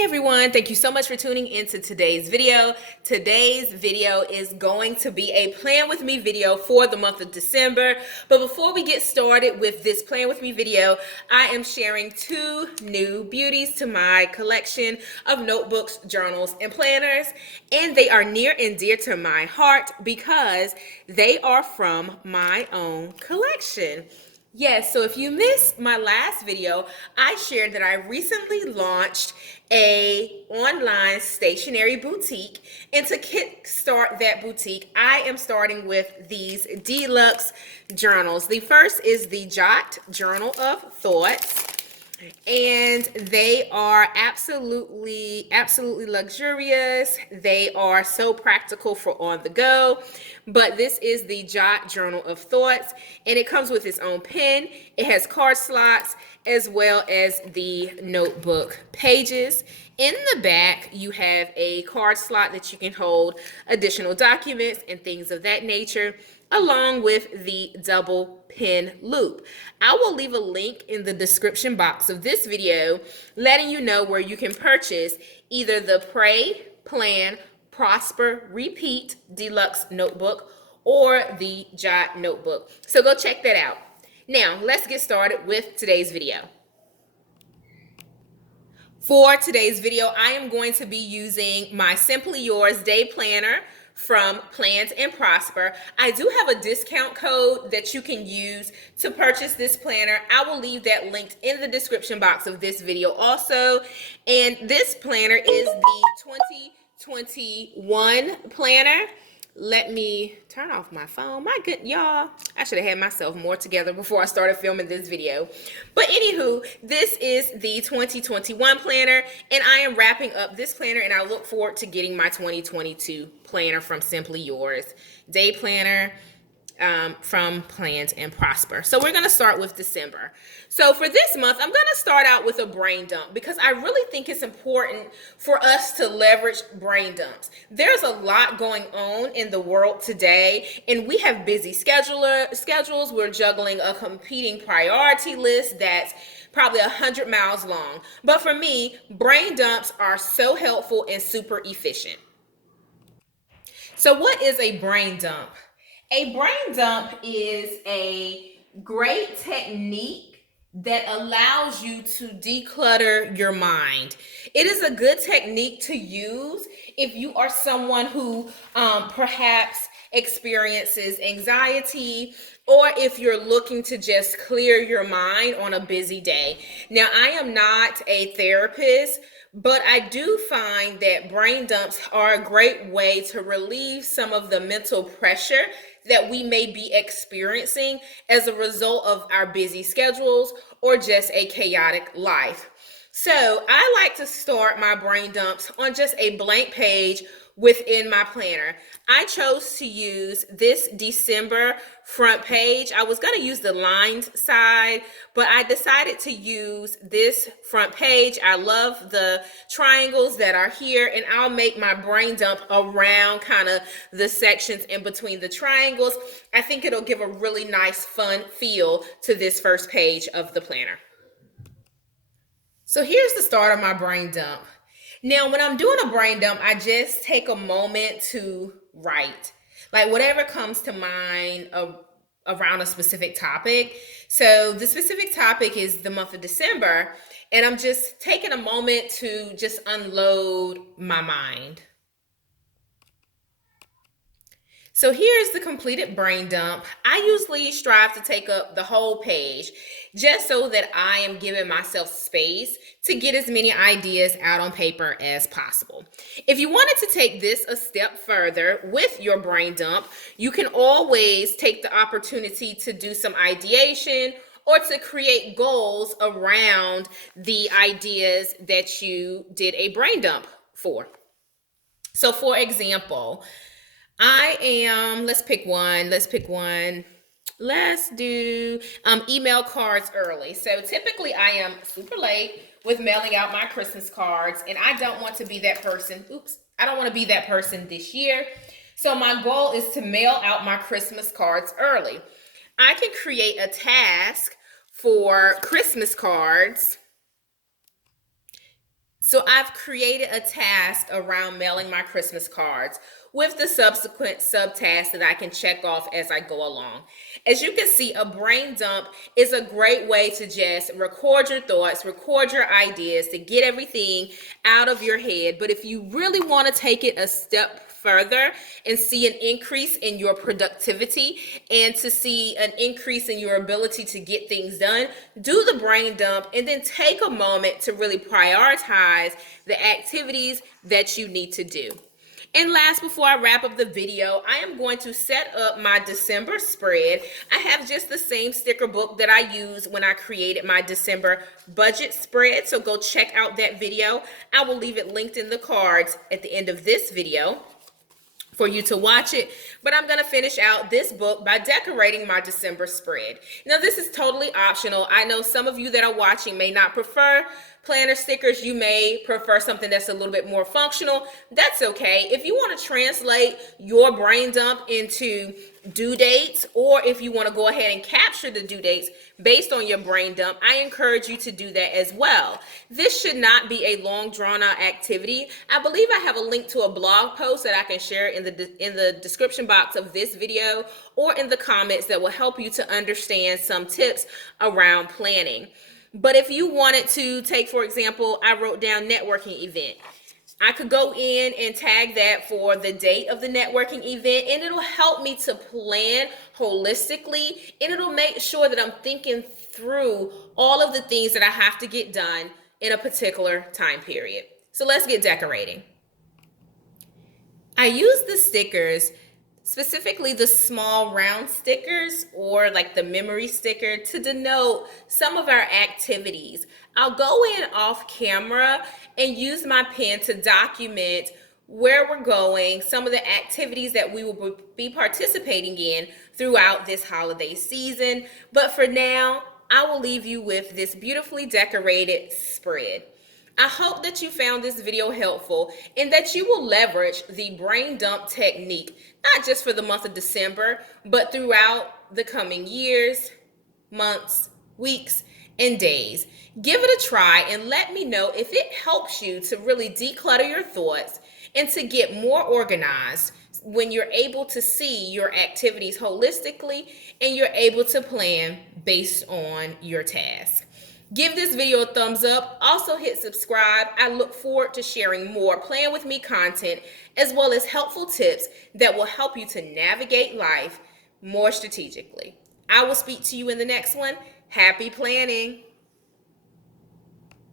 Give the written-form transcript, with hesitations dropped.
Hey everyone, thank you so much for tuning into today's video. Today's video is going to be a plan with me video for the month of December. But before we get started with this plan with me video, I am sharing two new beauties to my collection of notebooks, journals, and planners. And they are near and dear to my heart because they are from my own collection. Yes, so if you missed my last video, I shared that I recently launched a online stationery boutique. And to kickstart that boutique, I am starting with these deluxe journals. The first is the Jot Journal of Thoughts. And they are absolutely luxurious. They are so practical for on the go. But this is the Jot Journal of Thoughts, and it comes with its own pen. It has card slots as well as the notebook pages. In the back, you have a card slot that you can hold additional documents and things of that nature, along with the double pen loop. I will leave a link in the description box of this video letting you know where you can purchase either the Pray, Plan, Prosper, Repeat Deluxe Notebook or the Jot Notebook. So go check that out. Now, let's get started with today's video. For today's video, I am going to be using my Simply Yours Day Planner from Plans and Prosper. I do have a discount code that you can use to purchase this planner. I will leave that linked in the description box of this video also. And this planner is the 2021 planner. Let me turn off my phone. My good y'all, I should have had myself more together before I started filming this video. But anywho, this is the 2021 planner, and I am wrapping up this planner, and I look forward to getting my 2022 planner from Simply Yours Day Planner from Plans and Prosper. So we're going to start with December. So for this month, I'm going to start out with a brain dump because I really think it's important for us to leverage brain dumps. There's a lot going on in the world today, and we have busy schedules. We're juggling a competing priority list that's probably 100 miles long. But for me, brain dumps are so helpful and super efficient. So what is a brain dump? A brain dump is a great technique that allows you to declutter your mind. It is a good technique to use if you are someone who perhaps experiences anxiety, or if you're looking to just clear your mind on a busy day. Now, I am not a therapist, but I do find that brain dumps are a great way to relieve some of the mental pressure that we may be experiencing as a result of our busy schedules or just a chaotic life. So I like to start my brain dumps on just a blank page within my planner. I chose to use this December front page. I was going to use the lined side, but I decided to use this front page. I love the triangles that are here, and I'll make my brain dump around kind of the sections in between the triangles. I think it'll give a really nice, fun feel to this first page of the planner. So here's the start of my brain dump. Now, when I'm doing a brain dump, I just take a moment to write, like whatever comes to mind around a specific topic. So the specific topic is the month of December, and I'm just taking a moment to just unload my mind. So here's the completed brain dump. I usually strive to take up the whole page just so that I am giving myself space to get as many ideas out on paper as possible. If you wanted to take this a step further with your brain dump, you can always take the opportunity to do some ideation or to create goals around the ideas that you did a brain dump for. So for example, let's pick one. Let's do email cards early. So typically I am super late with mailing out my Christmas cards, and I don't want to be that person. I don't want to be that person this year. So my goal is to mail out my Christmas cards early. I can create a task for Christmas cards So I've created a task around mailing my Christmas cards with the subsequent subtasks that I can check off as I go along. As you can see, a brain dump is a great way to just record your thoughts, record your ideas, to get everything out of your head. But if you really want to take it a step further and see an increase in your productivity and to see an increase in your ability to get things done, do the brain dump and then take a moment to really prioritize the activities that you need to do. And last, before I wrap up the video, I am going to set up my December spread. I have just the same sticker book that I used when I created my December budget spread, so go check out that video. I will leave it linked in the cards at the end of this video for you to watch it, but I'm going to finish out this book by decorating my December spread. Now, this is totally optional. I know some of you that are watching may not prefer planner stickers. You may prefer something that's a little bit more functional. That's okay. If you want to translate your brain dump into due dates, or if you want to go ahead and capture the due dates based on your brain dump, I encourage you to do that as well. This should not be a long drawn out activity. I believe I have a link to a blog post that I can share in the description box of this video or in the comments that will help you to understand some tips around planning. But if you wanted to take, for example, I wrote down networking event. I could go in and tag that for the date of the networking event, and it'll help me to plan holistically, and it'll make sure that I'm thinking through all of the things that I have to get done in a particular time period. So let's get decorating. I use the stickers, specifically the small round stickers or like the memory sticker, to denote some of our activities. I'll go in off camera and use my pen to document where we're going, some of the activities that we will be participating in throughout this holiday season. But for now, I will leave you with this beautifully decorated spread. I hope that you found this video helpful and that you will leverage the brain dump technique, not just for the month of December, but throughout the coming years, months, weeks, and days. Give it a try and let me know if it helps you to really declutter your thoughts and to get more organized when you're able to see your activities holistically and you're able to plan based on your task. Give this video a thumbs up. Also hit subscribe. I look forward to sharing more Plan With Me content as well as helpful tips that will help you to navigate life more strategically. I will speak to you in the next one. Happy planning.